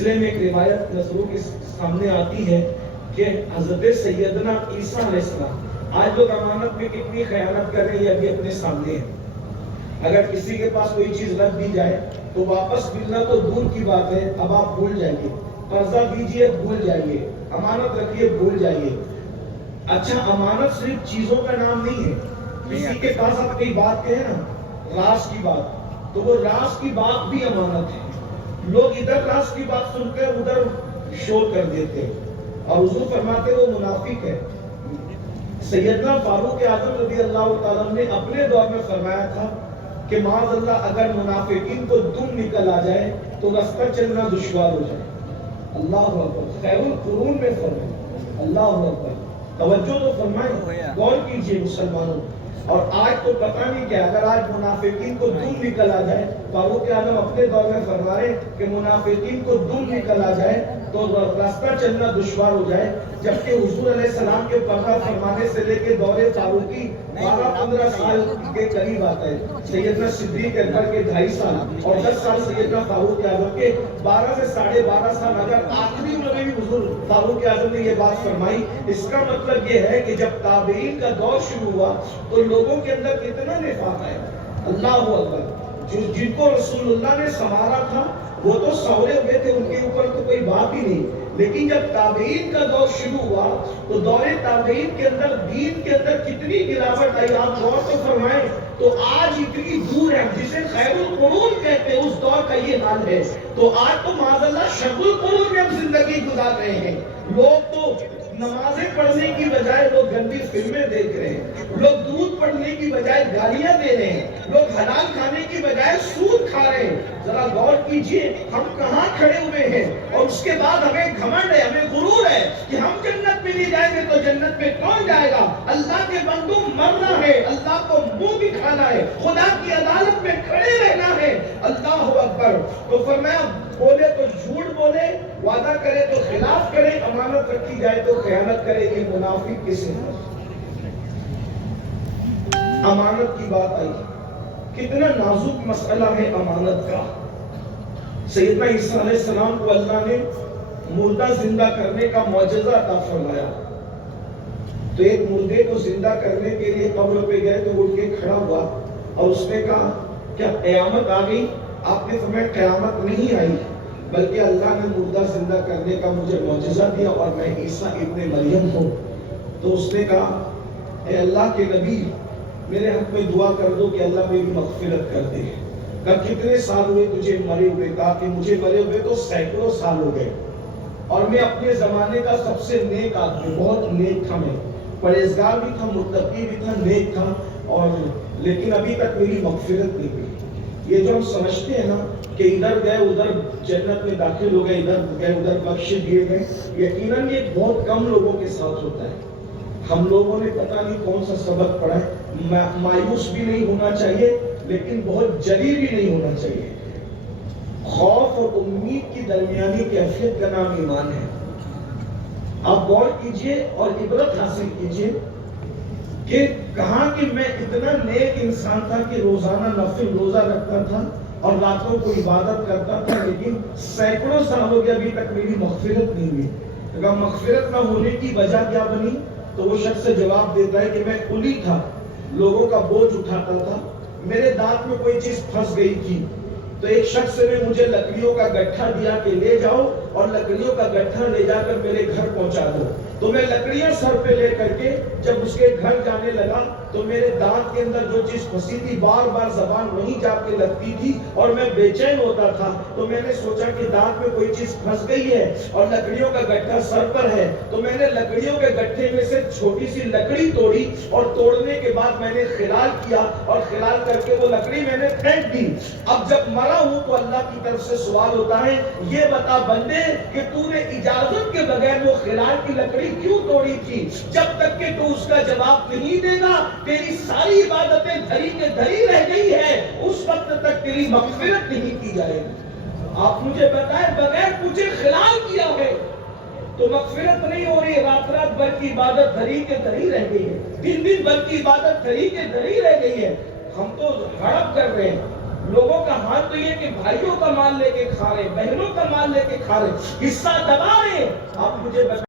سلسلے میں ایک روایت نظروں کے سامنے آتی ہے کہ حضرت سیدنا عیسیٰ علیہ السلام، آج لوگ امانت میں کتنی خیانت کر رہے ہیں ابھی اپنے سامنے ہے. اگر کسی کے پاس کوئی چیز رکھ دی جائے تو واپس ملنا تو دور کی بات ہے، اب آپ بھول جائیے. قرضہ دیجئے بھول جائیے، امانت رکھیے بھول جائیے. اچھا امانت صرف چیزوں کا نام نہیں ہے. کسی کے پاس آپ کوئی بات کہیں نا، راز کی بات، تو وہ راز کی بات بھی امانت ہے. لوگ ادھر راز کی بات سن کر ادھر شور کر دیتے ہیں اور حضور فرماتے وہ منافق ہے. سیدنا فاروق اعظم رضی اللہ تعالیٰ نے اپنے دور میں فرمایا تھا کہ معاذ اللہ اگر منافقین کو دم نکل آ جائے تو رستہ چلنا دشوار ہو جائے. اللہ اکبر، خیر القرون میں فرمائے. اللہ اکبر، توجہ تو فرمائیں، غور کیجئے مسلمانوں. اور آج تو پتہ نہیں کیا، اگر آج منافقین کو دم نکل آ جائے، فاروق اعظم اپنے دور میں فرمائے کہ منافقین کو دم نکل آ جائے تو راستہ چلنا دشوار ہو جائے. جبکہ حضور علیہ السلام کے پردہ فرمانے سے لے کے دور فاروقی 12-15 سال کے قریب آتا ہے. سیدنا صدیق اکبر کے 2.5 سال اور 10 سال سیدنا فاروق اعظم کے، 12 سے 12.5 سال. اگر آخری عمر میں بھی حضور فاروق اعظم نے یہ بات فرمائی، اس کا مطلب یہ ہے کہ جب تابعین کا دور شروع ہوا تو لوگوں کے اندر کتنا نفاق ہے. اللہ اکبر، جن کو رسول اللہ نے سنوارا تھا وہ تو سورے ہوئے تھے، ان کے اوپر تو کوئی بات ہی نہیں. لیکن جب تابعین کا دور شروع ہوا تو دور تابعین کے اندر دین کے اندر کتنی گراوٹ آئی. آپ غور تو فرمائیں. تو آج اتنی دور ہے، جسے خیر القرون کہتے ہیں، اس دور کا یہ حال ہے. تو آج تو معاذ اللہ شر القرون میں ہم زندگی گزار رہے ہیں. لوگ تو نمازیں پڑھنے کی بجائے لوگ گندی فلمیں دیکھ رہے ہیں، لوگ دودھ پڑھنے کی بجائے گالیاں دے رہے ہیں، لوگ حلال کھانے کی بجائے سود کھا رہے ہیں. ذرا غور کیجئے ہم کہاں کھڑے ہوئے ہیں. اور اس کے بعد ہمیں گھمنڈ ہے، ہمیں غرور ہے کہ ہم جنت میں نہیں جائیں گے تو جنت میں کون جائے گا. اللہ کے بندوں مرنا ہے، اللہ کو منہ دکھانا ہے، خدا کی عدالت میں کھڑے رہنا ہے. اللہ اکبر. تو فرمایا بولے تو جھوٹ بولے، وعدہ کرے تو خلاف کرے، امانت رکھی جائے تو خیانت کرے. یہ منافق کسے ہے؟ امانت کی بات آئی، کتنا نازک مسئلہ ہے امانت کا. سیدنا عیسیٰ علیہ السلام کو اللہ نے مردہ زندہ کرنے کا معجزہ عطا فرمایا. تو ایک مردے کو زندہ کرنے کے لیے قبر پہ گئے تو اٹھ کے کھڑا ہوا اور اس نے کہا کیا قیامت آ گئی؟ آپ نے فرمایا قیامت نہیں آئی، بلکہ اللہ نے مردہ زندہ کرنے کا مجھے معجزہ دیا اور میں عیسیٰ ابن مریم ہوں. تو اس نے کہا اے اللہ کے نبی میرے حق میں دعا کر دو کہ اللہ میری مغفرت کر دے. کہ کتنے سال ہوئے تجھے مرے ہوئے؟ کہا کہ مجھے مرے ہوئے تو سینکڑوں سال ہو گئے اور میں اپنے زمانے کا سب سے نیک آدمی، بہت نیک تھا، میں پرہیزگار بھی تھا، متقی بھی تھا، نیک تھا، اور لیکن ابھی تک میری مغفرت نہیں ہوئی. یہ جو ہم سمجھتے ہیں نا کہ ادھر گئے ادھر جنت میں داخل ہو گئے، ادھر گئے ادھر بخش دیے گئے، یقیناً یہ بہت کم لوگوں کے ساتھ ہوتا ہے. ہم لوگوں نے پتہ نہیں کون سا سبق پڑھا ہے. مایوس بھی نہیں ہونا چاہیے لیکن بہت جری بھی نہیں ہونا چاہیے. خوف اور امید کی درمیانی کیفیت کا نام ایمان ہے. آپ غور کیجئے اور عبرت حاصل کیجئے کہ کہاں کہ میں اتنا نیک انسان تھا کہ روزانہ نفل روزہ رکھتا تھا اور راتوں کو عبادت کرتا تھا، لیکن سینکڑوں سال ہو گیا ابھی تک میری مغفرت نہیں ہوئی. اگر مغفرت نہ ہونے کی وجہ کیا بنی تو وہ شخص جواب دیتا ہے کہ میں کلی تھا، لوگوں کا بوجھ اٹھاتا تھا، میرے دانت میں کوئی چیز پھنس گئی تھی تو ایک شخص نے مجھے لکڑیوں کا گٹھا دیا کہ لے جاؤ اور لکڑیوں کا گٹھا لے جا کر میرے گھر پہنچا دو. تو میں لکڑیاں سر پہ لے کر کے جب اس کے گھر جانے لگا تو میرے دانت کے اندر جو چیز پھنسی تھی بار بار زبان وہیں جا کے لگتی تھی اور میں بے چین ہوتا تھا. تو میں نے سوچا کہ دانت میں کوئی چیز پھنس گئی ہے اور لکڑیوں کا گٹھا سر پر ہے، تو میں نے لکڑیوں کے گٹھے میں سے چھوٹی سی لکڑی توڑی اور توڑنے کے بعد میں نے خلال کیا اور خلال کر کے وہ لکڑی میں نے پھینک دی. اب جب مرا ہوں تو اللہ کی طرف سے سوال ہوتا ہے یہ بتا بندے کہ تو نے اجازت کے بغیر وہ خلال کی لکڑی کیوں توڑی تھی؟ جب تک کہ تو اس کا جواب نہیں دے گا تیری ساری عبادتیں دھری کے دھری رہ گئی ہے، اس وقت تک تیری مغفرت نہیں کی جائے گی. آپ مجھے بتائیں بغیر پوچھے خلال کیا ہے تو مغفرت نہیں ہو رہی. رات رات بھر کی عبادت دھری کے دھری رہ گئی ہے، دن دن بھر کی عبادت دھری کے دھری رہ گئی ہے. ہم تو ہڑپ کر رہے ہیں. لوگوں کا حال تو یہ کہ بھائیوں کا مال لے کے کھا رہے، بہنوں کا مال لے کے کھا رہے، حصہ دبا رہے. آپ مجھے